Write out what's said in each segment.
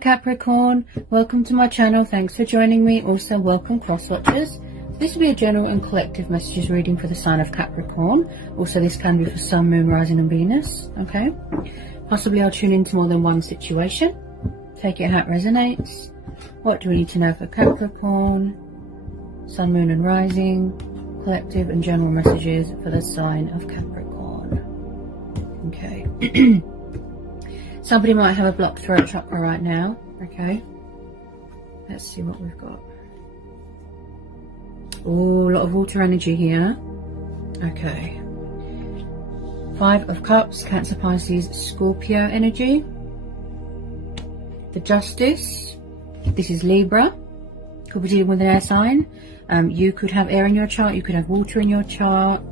Capricorn, welcome to my channel. Thanks for joining me. Also welcome cross watchers. This will be a general and collective messages reading for the sign of Capricorn. Also this can be for Sun, Moon, Rising and Venus. Okay, possibly I'll tune into more than one situation. Take it how it resonates. What do we need to know for Capricorn, Sun, Moon and Rising, collective and general messages for the sign of Capricorn? Okay. Somebody might have a blocked throat chakra right now. Okay, let's see what we've got. Oh, a lot of water energy here. Okay, 5 of Cups, Cancer, Pisces, Scorpio energy. The Justice, this is Libra. Could be dealing with an air sign. You could have air in your chart, you could have water in your chart.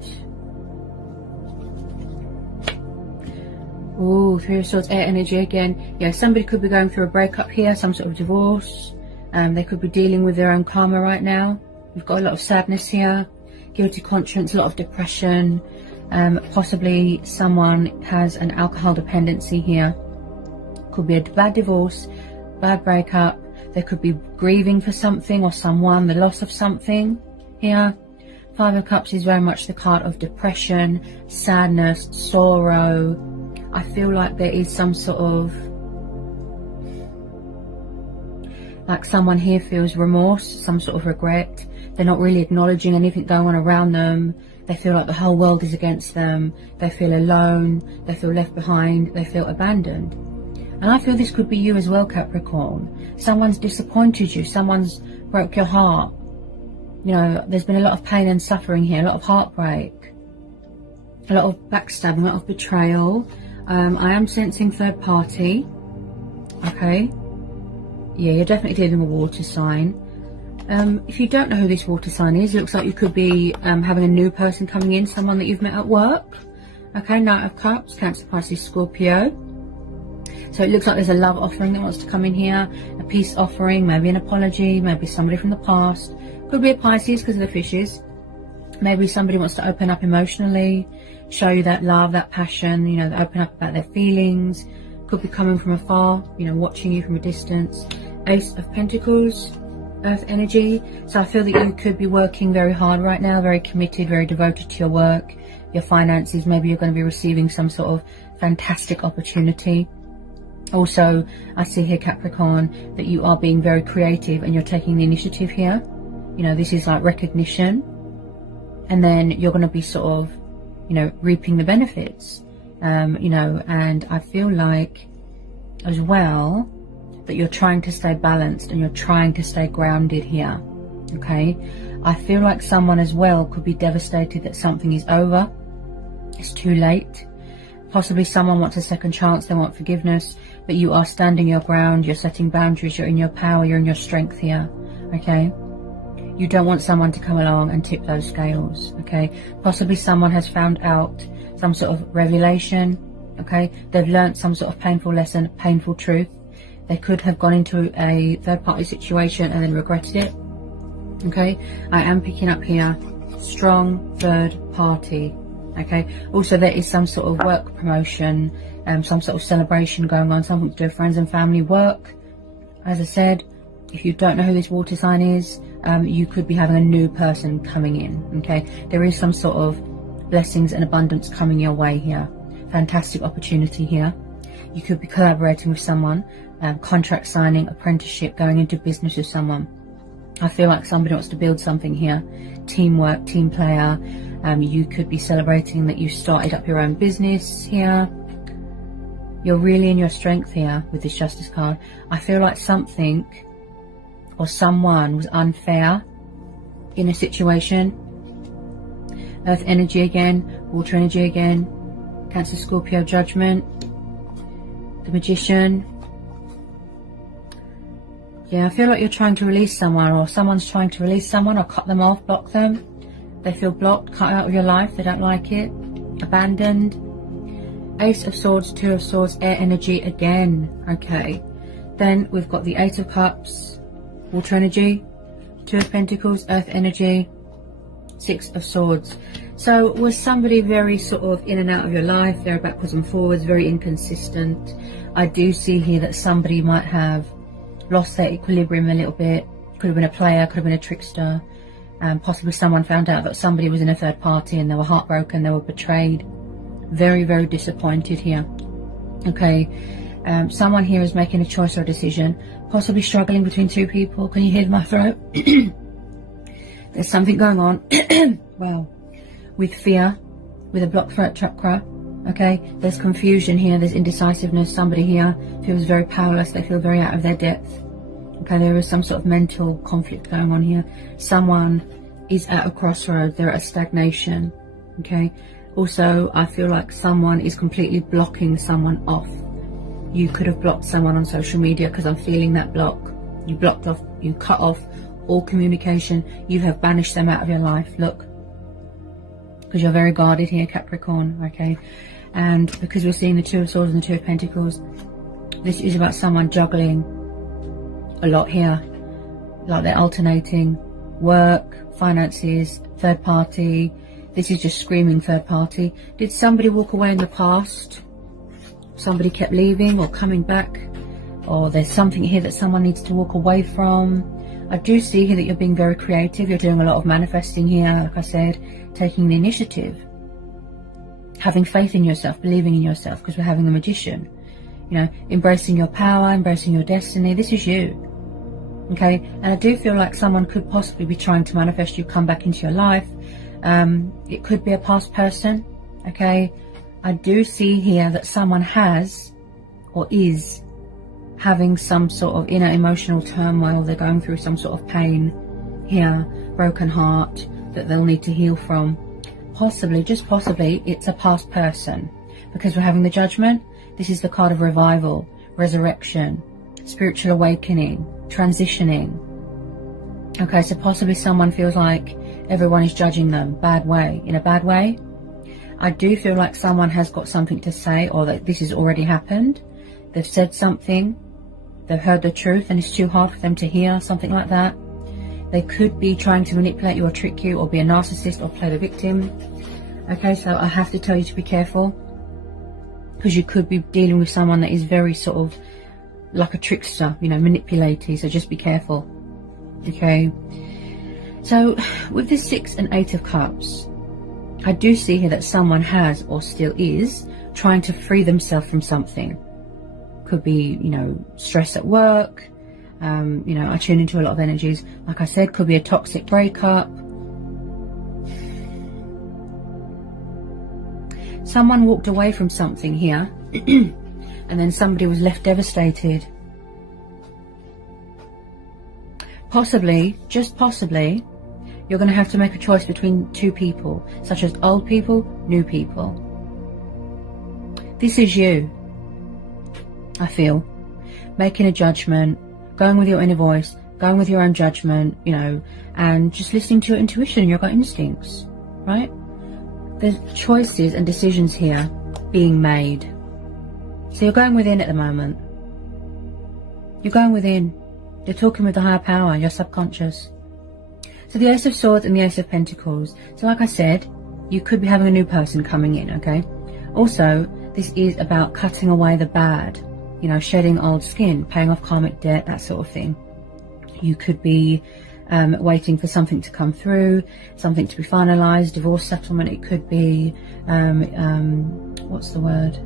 Oh, 3 of Swords, air energy again. Yeah, somebody could be going through a breakup here, some sort of divorce. They could be dealing with their own karma right now. We've got a lot of sadness here, guilty conscience, a lot of depression. Possibly someone has an alcohol dependency here. Could be a bad divorce, bad breakup. They could be grieving for something or someone, the loss of something here. 5 of Cups is very much the card of depression, sadness, sorrow. I feel like there is some sort of, like someone here feels remorse, some sort of regret. They're not really acknowledging anything going on around them. They feel like the whole world is against them. They feel alone. They feel left behind. They feel abandoned. And I feel this could be you as well, Capricorn. Someone's disappointed you. Someone's broke your heart. You know, there's been a lot of pain and suffering here, a lot of heartbreak, a lot of backstabbing, a lot of betrayal. I am sensing third party. Okay. Yeah, you're definitely dealing with a water sign. If you don't know who this water sign is, it looks like you could be having a new person coming in, someone that you've met at work. Okay, Knight of Cups, Cancer, Pisces, Scorpio. So it looks like there's a love offering that wants to come in here, a peace offering, maybe an apology, maybe somebody from the past. Could be a Pisces because of the fishes. Maybe somebody wants to open up emotionally, show you that love, that passion, you know, open up about their feelings. Could be coming from afar, you know, watching you from a distance. Ace of Pentacles, Earth energy. So I feel that you could be working very hard right now, very committed, very devoted to your work, your finances. Maybe you're going to be receiving some sort of fantastic opportunity. Also, I see here, Capricorn, that you are being very creative and you're taking the initiative here. You know, this is like recognition. And then you're going to be sort of, you know, reaping the benefits. You know, and I feel like as well that you're trying to stay balanced and you're trying to stay grounded here. Okay, I feel like someone as well could be devastated that something is over, it's too late. Possibly someone wants a second chance, they want forgiveness, but you are standing your ground, you're setting boundaries, you're in your power, you're in your strength here. Okay, you don't want someone to come along and tip those scales. Okay, possibly someone has found out some sort of revelation. Okay, they've learned some sort of painful lesson, painful truth. They could have gone into a third party situation and then regretted it. Okay, I am picking up here strong third party. Okay, also there is some sort of work promotion, some sort of celebration going on, something to do with friends and family, work. As I said, if you don't know who this water sign is, you could be having a new person coming in. Okay, there is some sort of blessings and abundance coming your way here. Fantastic opportunity here. You could be collaborating with someone, contract signing, apprenticeship, going into business with someone. I feel like somebody wants to build something here. Teamwork, team player. You could be celebrating that you started up your own business here. You're really in your strength here with this Justice card. I feel like something or someone was unfair in a situation. Earth energy again, water energy again, Cancer, Scorpio, Judgment, the Magician. Yeah, I feel like you're trying to release someone, or someone's trying to release someone, or cut them off, block them. They feel blocked, cut out of your life, they don't like it, abandoned. Ace of Swords, 2 of Swords, air energy again. Okay, then we've got the 8 of Cups, water energy, 2 of Pentacles, earth energy, 6 of Swords. So was somebody very sort of in and out of your life, very backwards and forwards, very inconsistent? I do see here that somebody might have lost their equilibrium a little bit. Could have been a player, could have been a trickster. Possibly someone found out that somebody was in a third party and they were heartbroken, they were betrayed. Very, very disappointed here. Okay, someone here is making a choice or a decision, possibly struggling between two people. Can you hear my throat? There's something going on, well, with fear, with a blocked throat chakra. Okay, there's confusion here, there's indecisiveness. Somebody here feels very powerless, they feel very out of their depth. Okay, there is some sort of mental conflict going on here. Someone is at a crossroad, they're at a stagnation. Okay, also I feel like someone is completely blocking someone off. You could have blocked someone on social media, because I'm feeling that block. You blocked off, you cut off all communication, you have banished them out of your life. Look, because you're very guarded here, Capricorn. Okay, and because we're seeing the Two of Swords and the Two of Pentacles, this is about someone juggling a lot here, like they're alternating work, finances, third party. This is just screaming third party. Did somebody walk away in the past? Somebody kept leaving or coming back, or there's something here that someone needs to walk away from. I do see here that you're being very creative. You're doing a lot of manifesting here, like I said, taking the initiative, having faith in yourself, believing in yourself, because we're having the Magician. You know, embracing your power, embracing your destiny. This is you. Okay, and I do feel like someone could possibly be trying to manifest you come back into your life. It could be a past person. Okay, I do see here that someone has or is having some sort of inner emotional turmoil. They're going through some sort of pain here, broken heart that they'll need to heal from. Possibly, just possibly, it's a past person, because we're having the Judgment. This is the card of revival, resurrection, spiritual awakening, transitioning. Okay, so possibly someone feels like everyone is judging them bad way, in a bad way. I do feel like someone has got something to say, or that this has already happened. They've said something, they've heard the truth and it's too hard for them to hear, something like that. They could be trying to manipulate you or trick you, or be a narcissist, or play the victim. Okay, so I have to tell you to be careful, because you could be dealing with someone that is very sort of like a trickster, you know, manipulating. So just be careful. Okay, so with the 6 and 8 of Cups, I do see here that someone has, or still is, trying to free themselves from something. Could be, you know, stress at work. You know, I tune into a lot of energies. Like I said, could be a toxic breakup. Someone walked away from something here and then somebody was left devastated. Possibly, just possibly, you're going to have to make a choice between two people, such as old people, new people. This is you, I feel, making a judgment, going with your inner voice, going with your own judgment, you know, and just listening to your intuition and your gut instincts, right? There's choices and decisions here being made. So you're going within at the moment. You're going within. You're talking with the higher power, your subconscious. So the Ace of Swords and the Ace of Pentacles. So like I said, you could be having a new person coming in, okay? Also, this is about cutting away the bad, you know, shedding old skin, paying off karmic debt, that sort of thing. You could be waiting for something to come through, something to be finalized, divorce settlement. It could be, what's the word?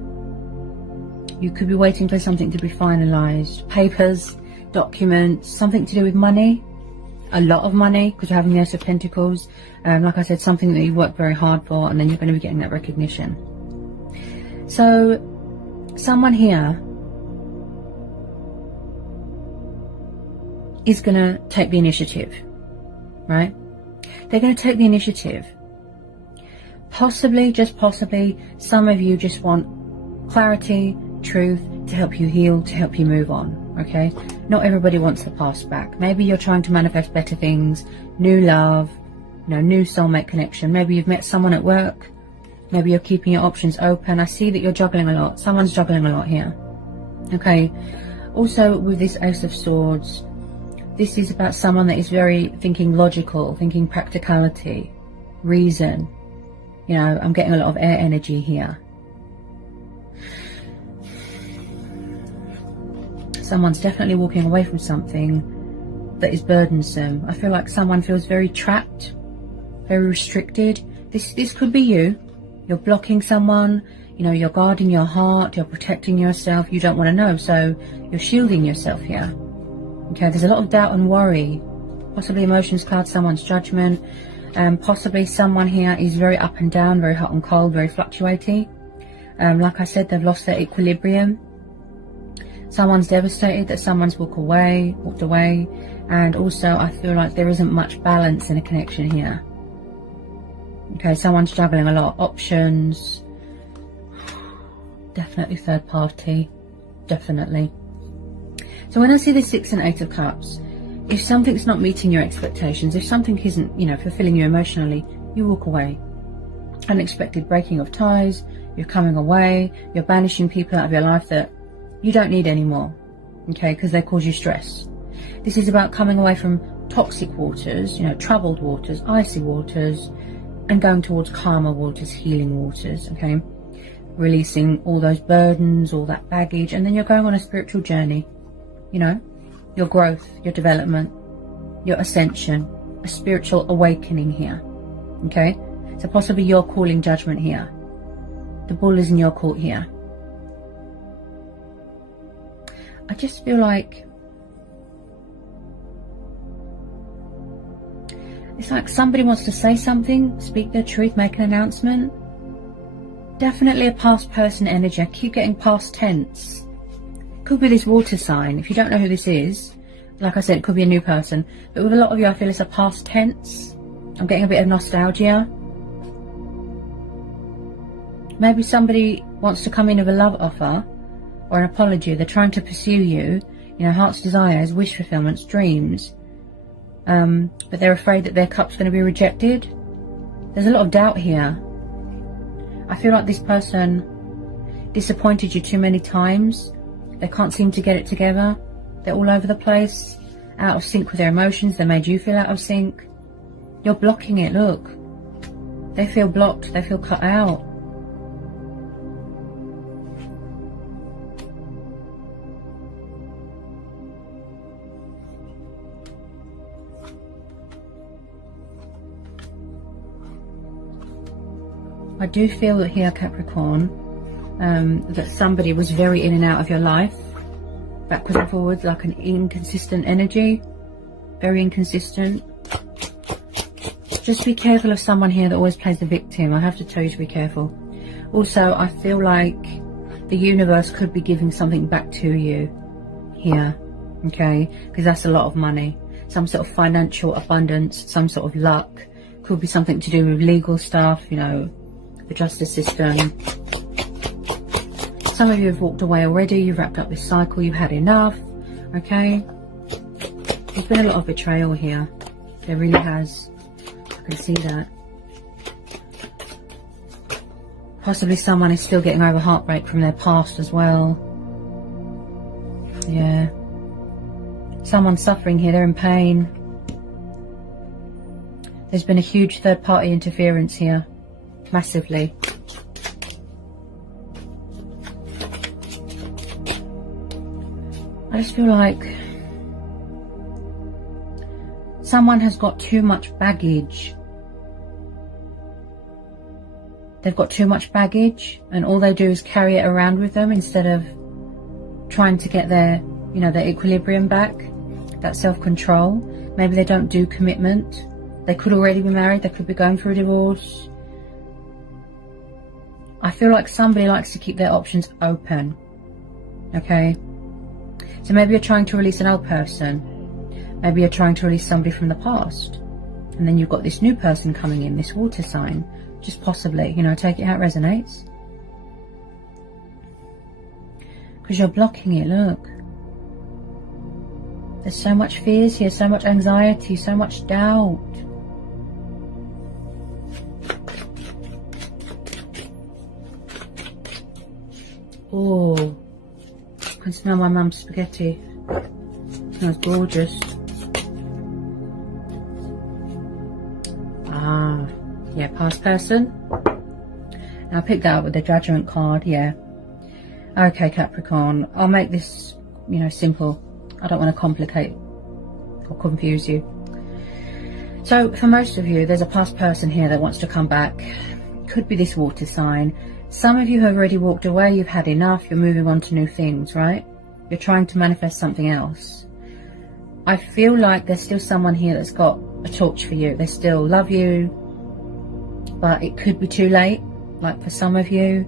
You could be waiting for something to be finalized, papers, documents, something to do with money, a lot of money, because you're having the Ace of Pentacles. Like I said, something that you worked very hard for, and then you're going to be getting that recognition. So someone here is going to take the initiative, right? They're going to take the initiative. Possibly, just possibly, some of you just want clarity, truth, to help you heal, to help you move on, okay? Not everybody wants the past back. Maybe you're trying to manifest better things, new love, you know, new soulmate connection. Maybe you've met someone at work. Maybe you're keeping your options open. I see that you're juggling a lot. Someone's juggling a lot here, okay? Also, with this Ace of Swords, this is about someone that is very thinking logical, thinking practicality, reason. You know, I'm getting a lot of air Someone's definitely walking away from something that is burdensome. I feel like someone feels very trapped, very restricted. This could be you. You're blocking someone, you know, you're guarding your heart, you're protecting yourself, you don't want to know, so you're shielding yourself here. Okay, there's a lot of doubt and worry. Possibly emotions cloud someone's judgment. Possibly someone here is very up and down, very hot and cold, very fluctuating. Like I said, they've lost their equilibrium. Someone's devastated that someone's walked away. And also I feel like there isn't much balance in a connection here. Okay, someone's juggling a lot of options. Definitely third party. Definitely. So when I see the 6 and 8 of Cups, if something's not meeting your expectations, if something isn't, you know, fulfilling you emotionally, you walk away. Unexpected breaking of ties, you're coming away, you're banishing people out of your life that you don't need anymore, okay, because they cause you stress. This is about coming away from toxic waters, you know, troubled waters, icy waters, and going towards calmer waters, healing waters, okay? Releasing all those burdens, all that baggage, and then you're going on a spiritual journey, you know, your growth, your development, your ascension, a spiritual awakening here, okay? So possibly you're calling judgment here. The ball is in your court here. I just feel like it's like somebody wants to say something, speak their truth, make an announcement. Definitely a past person energy. I keep getting past tense. Could be this water sign. If you don't know who this is, like I said, it could be a new person. But with a lot of you, I feel it's a past tense. I'm getting a bit of nostalgia. Maybe somebody wants to come in with a love offer or an apology. They're trying to pursue you, you know, heart's desires, wish fulfillments, dreams. But they're afraid that their cup's going to be rejected. There's a lot of doubt here. I feel like this person disappointed you too many times. They can't seem to get it together. They're all over the place, out of sync with their emotions. They made you feel out of sync. You're blocking it, look. They feel blocked, they feel cut out. I do feel that here, Capricorn, that somebody was very in and out of your life, backwards and forwards, like an inconsistent energy, very inconsistent. Just be careful of someone here that always plays the victim. I have to tell you to be careful. Also, I feel like the universe could be giving something back to you here, okay? Because that's a lot of money. Some sort of financial abundance, some sort of luck. Could be something to do with legal stuff, you know, the justice system. Some of you have walked away already. You've wrapped up this cycle. You've had enough, okay? There's been a lot of betrayal here. There really has. I can see that. Possibly someone is still getting over heartbreak from their past as well. Yeah. Someone's suffering here. They're in pain. There's been a huge third-party interference here. Massively. I just feel like someone has got too much baggage. They've got too much baggage and all they do is carry it around with them instead of trying to get their, you know, their equilibrium back, that self-control. Maybe they don't do commitment. They could already be married. They could be going through a divorce. I feel like somebody likes to keep their options open, okay? So maybe you're trying to release an old person. Maybe you're trying to release somebody from the past. And then you've got this new person coming in, this water sign. Just possibly, you know, take it how it resonates. Because you're blocking it, look. There's so much fears here, so much anxiety, so much doubt. Oh, I can smell my mum's spaghetti. It smells gorgeous. Ah, yeah, past person. And I'll pick that up with the Judgment card, yeah. Okay, Capricorn, I'll make this you know, simple. I don't want to complicate or confuse you. So for most of you, there's a past person here that wants to come back. Could be this water sign. Some of you have already walked away. You've had enough. You're moving on to new things, right? You're trying to manifest something else. I feel like there's still someone here that's got a torch for you. They still love you, but it could be too late. Like for some of you,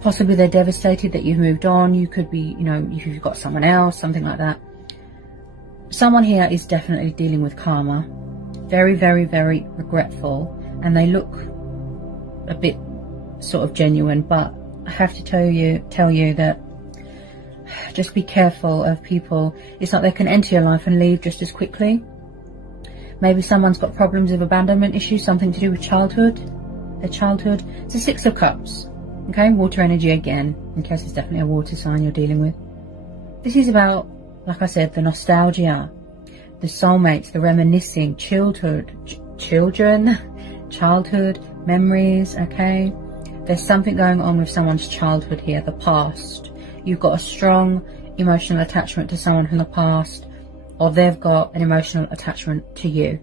possibly they're devastated that you've moved on. You could be, you know, if you've got someone else, something like that. Someone here is definitely dealing with karma. Very, very, very regretful, and they look a bit sort of genuine, but I have to tell you that just be careful of people. It's like they can enter your life and leave just as quickly. Maybe someone's got problems with abandonment issues, something to do with childhood, their childhood. It's a 6 of Cups, okay? Water energy again, in case it's definitely a water sign you're dealing with. This is about, like I said, the nostalgia, the soulmates, the reminiscing, childhood, memories, okay? There's something going on with someone's childhood here, the past. You've got a strong emotional attachment to someone from the past, or they've got an emotional attachment to you,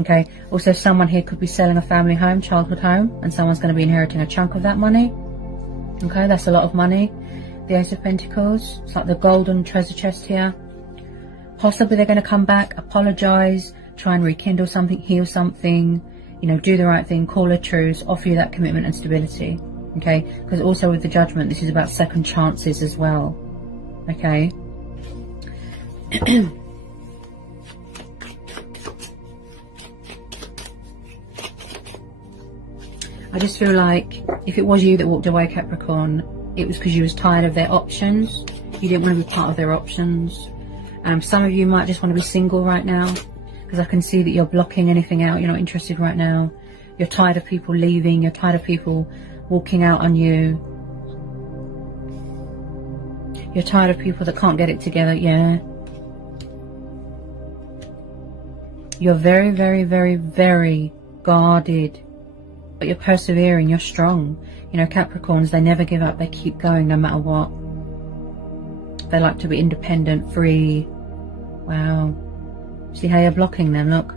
okay? Also, someone here could be selling a family home, childhood home, and someone's going to be inheriting a chunk of that money, okay? That's a lot of money. The Ace of Pentacles, it's like the golden treasure chest here. Possibly they're going to come back, apologize, try and rekindle something, heal something, you know, do the right thing, call a truce, offer you that commitment and stability, okay? Because also with the Judgment, this is about second chances as well, okay? I just feel like if it was you that walked away, Capricorn, it was because you was tired of their options. You didn't want to be part of their options. Some of you might just want to be single right now, because I can see that you're blocking anything out. You're not interested right now. You're tired of people leaving. You're tired of people walking out on you. You're tired of people that can't get it together. Yeah. You're very, very, very, very guarded, but you're persevering. You're strong. You know, Capricorns, they never give up. They keep going no matter what. They like to be independent, free. Wow. See how you're blocking them? Look.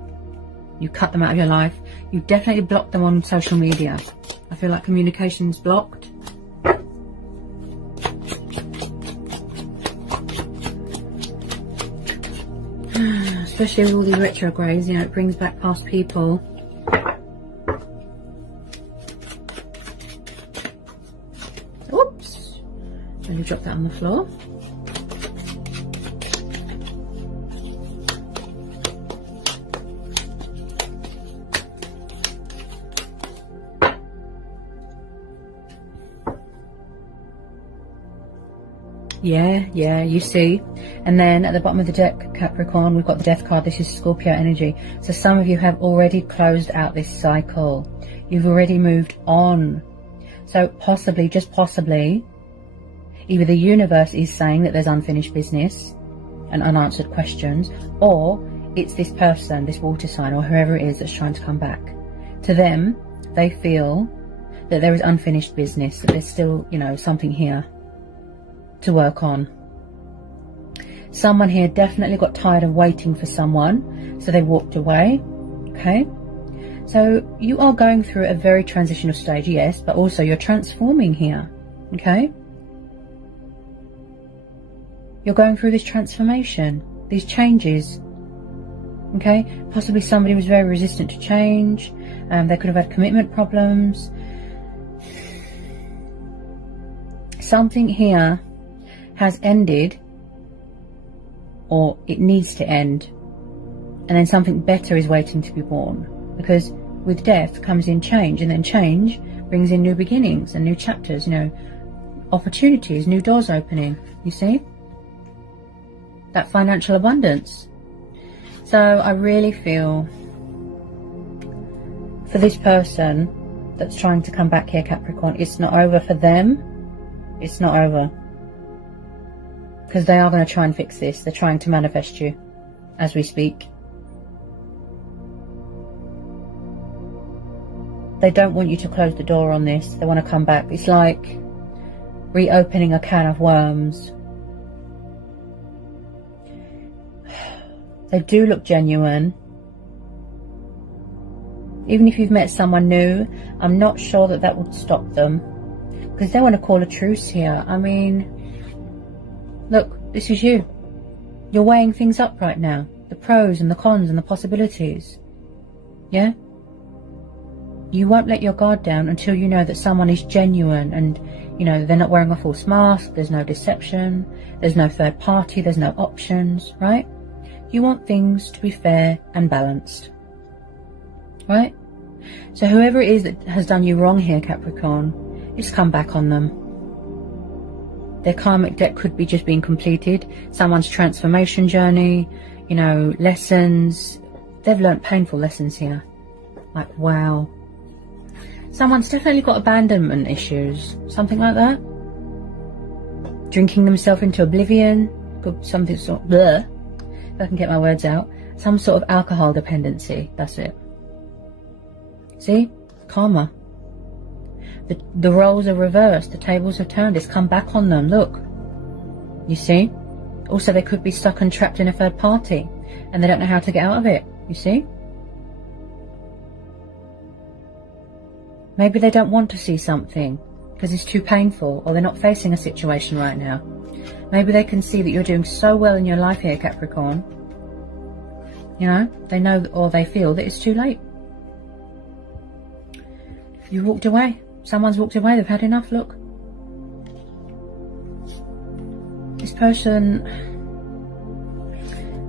You cut them out of your life. You definitely blocked them on social media. I feel like communication's blocked. Especially with all these retrogrades, you know, it brings back past people. Oops. Let me drop that on the floor. Yeah, you see. And then at the bottom of the deck, Capricorn, we've got the Death card. This is Scorpio energy. So some of you have already closed out this cycle. You've already moved on. So possibly, just possibly, either the universe is saying that there's unfinished business and unanswered questions, or it's this person, this water sign, or whoever it is that's trying to come back. To them, they feel that there is unfinished business, that there's still, you know, something here to work on. Someone here definitely got tired of waiting for someone, so they walked away, okay? So you are going through a very transitional stage, yes, but also you're transforming here, okay? You're going through this transformation, these changes, okay? Possibly somebody was very resistant to change. They could have had commitment problems. Something here has ended, or it needs to end, and then something better is waiting to be born, because with death comes in change, and then change brings in new beginnings and new chapters, you know, opportunities, new doors opening. You see that financial abundance. So I really feel for this person that's trying to come back here, Capricorn, it's not over for them. It's not over. Because they are going to try and fix this. They're trying to manifest you as we speak. They don't want you to close the door on this. They want to come back. It's like reopening a can of worms. They do look genuine. Even if you've met someone new, I'm not sure that that would stop them, because they want to call a truce here. I mean, look, this is you. You're weighing things up right now. The pros and the cons and the possibilities. Yeah? You won't let your guard down until you know that someone is genuine and, you know, they're not wearing a false mask, there's no deception, there's no third party, there's no options, right? You want things to be fair and balanced. Right? So whoever it is that has done you wrong here, Capricorn, it's come back on them. Their karmic debt could be just being completed. Someone's transformation journey, you know, lessons. They've learnt painful lessons here. Like, wow. Someone's definitely got abandonment issues. Something like that. Drinking themselves into oblivion. Something sort of, bleh, if I can get my words out. Some sort of alcohol dependency. That's it. See? Karma. The roles are reversed. The tables have turned. It's come back on them. Look. You see? Also, they could be stuck and trapped in a third party, and they don't know how to get out of it. You see? Maybe they don't want to see something because it's too painful, or they're not facing a situation right now. Maybe they can see that you're doing so well in your life here, Capricorn. You know, they know or they feel that it's too late. You walked away. Someone's walked away. They've had enough. Look. This person,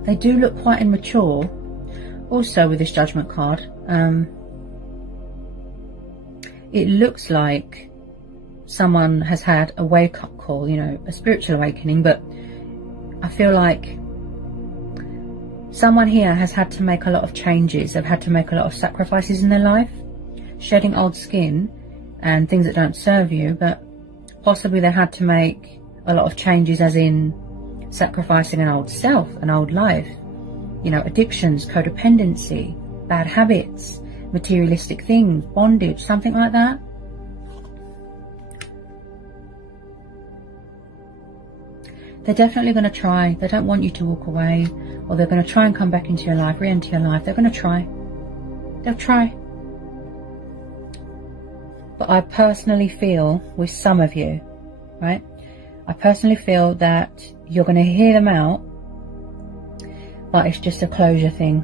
they do look quite immature. Also with this Judgment card, it looks like someone has had a wake-up call, you know, a spiritual awakening, but I feel like someone here has had to make a lot of changes. They've had to make a lot of sacrifices in their life, shedding old skin and things that don't serve you, but possibly they had to make a lot of changes, as in sacrificing an old self, an old life, you know, addictions, codependency, bad habits, materialistic things, bondage, something like that. They're definitely going to try. They don't want you to walk away, or they're going to try and come back into your life, re-enter your life. They're going to try. They'll try. But I personally feel with some of you, right? I personally feel that you're going to hear them out, but it's just a closure thing.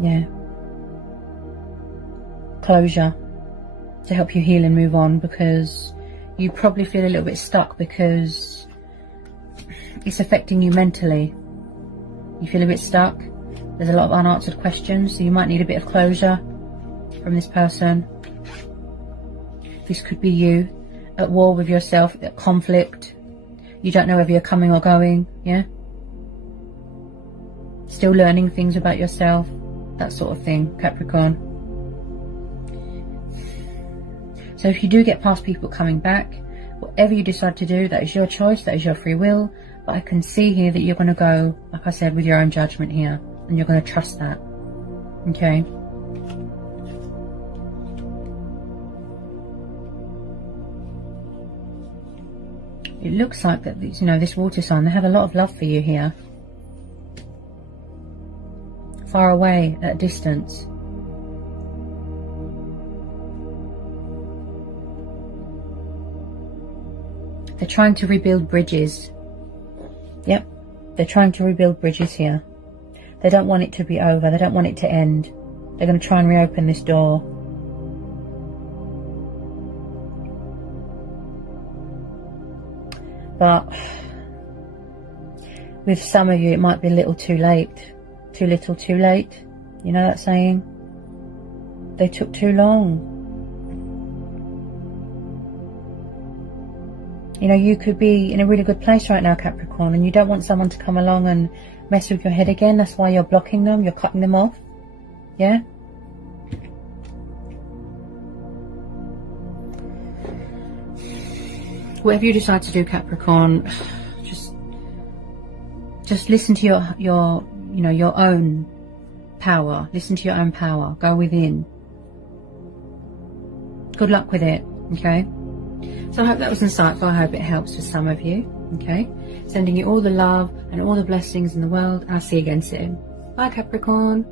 Yeah. Closure to help you heal and move on, because you probably feel a little bit stuck because it's affecting you mentally. You feel a bit stuck. There's a lot of unanswered questions, so you might need a bit of closure from this person. This could be you at war with yourself, at conflict. You don't know whether you're coming or going, yeah? Still learning things about yourself, that sort of thing, Capricorn. So if you do get past people coming back, whatever you decide to do, that is your choice, that is your free will. But I can see here that you're going to go, like I said, with your own judgment here, and you're going to trust that. Okay? It looks like that, you know, this water sign, they have a lot of love for you here. Far away, at a distance. They're trying to rebuild bridges. Yep, they're trying to rebuild bridges here. They don't want it to be over. They don't want it to end. They're going to try and reopen this door. But with some of you, it might be a little too late. Too little, too late. You know that saying? They took too long. You know, you could be in a really good place right now, Capricorn, and you don't want someone to come along and mess with your head again. That's why you're blocking them. You're cutting them off. Yeah? Whatever you decide to do, Capricorn, just listen to your you know, your own power. Listen to your own power. Go within. Good luck with it, okay? So I hope that was insightful. I hope it helps for some of you. Okay, sending you all the love and all the blessings in the world, and I'll see you again soon. Bye, Capricorn.